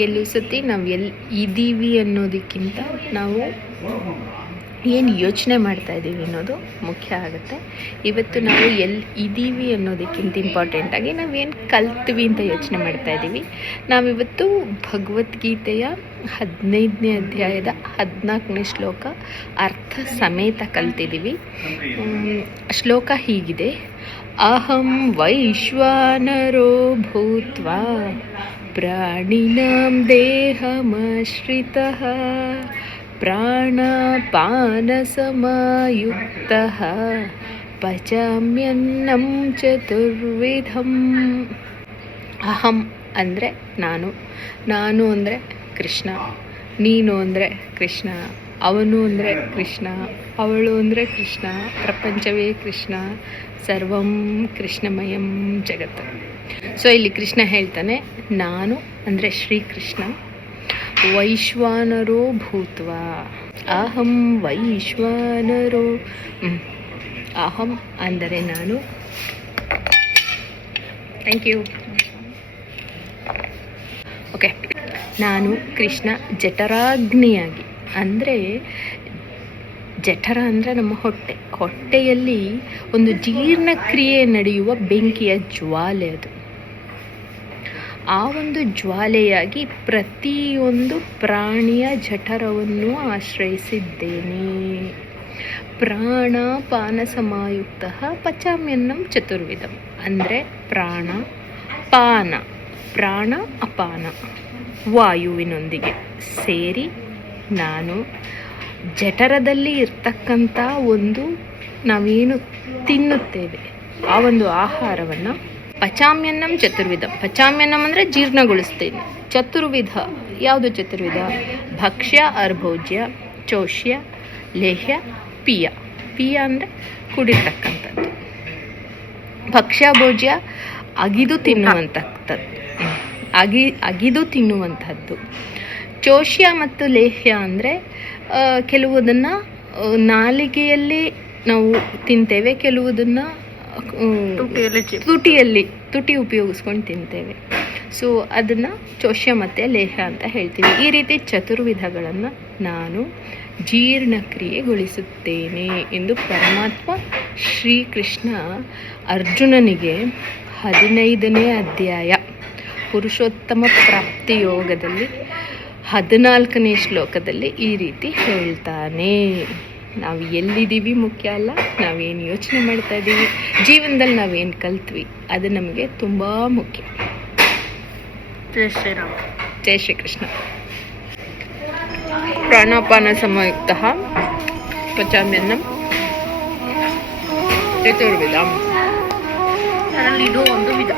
ಕೆಲವು ಸತಿ ನಾವು ಎಲ್ಲಿ ಇದ್ದೀವಿ ಅನ್ನೋದಕ್ಕಿಂತ ನಾವು ಏನು ಯೋಚನೆ ಮಾಡ್ತಾ ಇದ್ದೀವಿ ಅನ್ನೋದು ಮುಖ್ಯ ಆಗುತ್ತೆ. ಇವತ್ತು ನಾವು ಎಲ್ಲಿ ಇದ್ದೀವಿ ಅನ್ನೋದಕ್ಕಿಂತ ಇಂಪಾರ್ಟೆಂಟಾಗಿ ನಾವೇನು ಕಲ್ತ್ವಿ ಅಂತ ಯೋಚನೆ ಮಾಡ್ತಾ ಇದ್ದೀವಿ. ನಾವಿವತ್ತು ಭಗವದ್ಗೀತೆಯ 15ನೇ ಅಧ್ಯಾಯದ 14ನೇ ಶ್ಲೋಕ ಅರ್ಥ ಸಮೇತ ಕಲ್ತಿದ್ದೀವಿ. ಶ್ಲೋಕ ಹೀಗಿದೆ: ಅಹಂ ವೈಶ್ವಾನರೋ ಭೂತ್ವಾ ಪ್ರಾಣಿನಾಂ ದೇಹಮಾಶ್ರಿತಃ ಪ್ರಾಣಾಪಾನಸಮಾಯುಕ್ತಃ ಪಚಾಮ್ಯನ್ನಂ ಚತುರ್ವಿಧಂ. ಅಹಂ ಅಂದರೆ ನಾನು, ನಾನು ಅಂದರೆ ಕೃಷ್ಣ, ನೀನು ಅಂದರೆ ಕೃಷ್ಣ, ಅವನು ಅಂದರೆ ಕೃಷ್ಣ, ಅವಳು ಅಂದರೆ ಕೃಷ್ಣ, ಪ್ರಪಂಚವೇ ಕೃಷ್ಣ, ಸರ್ವಂ ಕೃಷ್ಣಮಯಂ ಜಗತ್ತು. ಸೊ ಇಲ್ಲಿ ಕೃಷ್ಣ ಹೇಳ್ತಾನೆ, ನಾನು ಅಂದರೆ ಶ್ರೀಕೃಷ್ಣ, ವೈಶ್ವಾನರೋ ಭೂತ್ವ, ಅಹಂ ವೈಶ್ವಾನರೋ, ಅಹಂ ಅಂದರೆ ನಾನು. Thank you. ಓಕೆ, ನಾನು ಕೃಷ್ಣ ಜಠರಾಗ್ನಿಯಾಗಿ, ಅಂದರೆ ಜಠರ ಅಂದರೆ ನಮ್ಮ ಹೊಟ್ಟೆಯಲ್ಲಿ ಒಂದು ಜೀರ್ಣಕ್ರಿಯೆ ನಡೆಯುವ ಬೆಂಕಿಯ ಜ್ವಾಲೆ ಅದು. ಆ ಒಂದು ಜ್ವಾಲೆಯಾಗಿ ಪ್ರತಿಯೊಂದು ಪ್ರಾಣಿಯ ಜಠರವನ್ನು ಆಶ್ರಯಿಸಿದ್ದೇನೆ. ಪ್ರಾಣಾಪಾನ ಸಮಾಯುಕ್ತ ಪಚಾಮ್ಯನ್ನಂ ಚತುರ್ವಿಧಂ, ಅಂದರೆ ಪ್ರಾಣ ಪಾನ, ಪ್ರಾಣ ಅಪಾನ ವಾಯುವಿನೊಂದಿಗೆ ಸೇರಿ ನಾನು ಜಠರದಲ್ಲಿ ಇರ್ತಕ್ಕಂಥ ಒಂದು ನಾವೇನು ತಿನ್ನುತ್ತೇವೆ ಆ ಒಂದು ಆಹಾರವನ್ನು ಪಚಾಮ್ಯನ್ನಂ ಚತುರ್ವಿಧ. ಪಚಾಮ್ಯನ್ನಂ ಅಂದರೆ ಜೀರ್ಣಗೊಳಿಸ್ತೇನೆ. ಚತುರ್ವಿಧ, ಯಾವುದು ಚತುರ್ವಿಧ? ಭಕ್ಷ್ಯ, ಅರ್ಭೋಜ್ಯ, ಚೋಷ್ಯ, ಲೇಹ್ಯ, ಪೀಯ. ಪೀಯ ಅಂದರೆ ಕುಡಿತಕ್ಕಂಥದ್ದು. ಭಕ್ಷ್ಯ ಭೋಜ್ಯ ಅಗಿದು ತಿನ್ನುವಂಥದ್ದು. ಚೋಷ್ಯ ಮತ್ತು ಲೇಹ್ಯ ಅಂದರೆ ಕೆಲವುದನ್ನು ನಾಲಿಗೆಯಲ್ಲಿ ನಾವು ತಿಂತೇವೆ, ಕೆಲವುದನ್ನು ತುಟಿ ಉಪಯೋಗಿಸ್ಕೊಂಡು ತಿಂತೇವೆ. ಸೊ ಅದನ್ನು ಚೋಷ್ಯ ಮತ್ತು ಲೇಹ್ಯ ಅಂತ ಹೇಳ್ತೀವಿ. ಈ ರೀತಿ ಚತುರ್ವಿಧಗಳನ್ನು ನಾನು ಜೀರ್ಣಕ್ರಿಯೆಗೊಳಿಸುತ್ತೇನೆ ಎಂದು ಪರಮಾತ್ಮ ಶ್ರೀಕೃಷ್ಣ ಅರ್ಜುನನಿಗೆ 15ನೇ ಅಧ್ಯಾಯ ಪುರುಷೋತ್ತಮ ಪ್ರಾಪ್ತಿ ಯೋಗದಲ್ಲಿ 14ನೇ ಶ್ಲೋಕದಲ್ಲಿ ಈ ರೀತಿ ಹೇಳ್ತಾನೆ. ನಾವು ಎಲ್ಲಿದ್ದೀವಿ ಮುಖ್ಯ ಅಲ್ಲ, ನಾವೇನು ಯೋಚನೆ ಮಾಡ್ತಾ ಇದ್ದೀವಿ, ಜೀವನದಲ್ಲಿ ನಾವೇನು ಕಲ್ತ್ವಿ ಅದು ನಮಗೆ ತುಂಬ ಮುಖ್ಯ. ಜೈ ಶ್ರೀರಾಮ್. ಜೈ ಶ್ರೀಕೃಷ್ಣ. ಪ್ರಾಣಾಪಾನ ಸಮಯುಕ್ತ ಪಚಾಮ್ಯನ್ನಂ ಚತುರ್ವಿಧ. ಅದರಲ್ಲಿ ಇದು ಒಂದು ವಿಧ.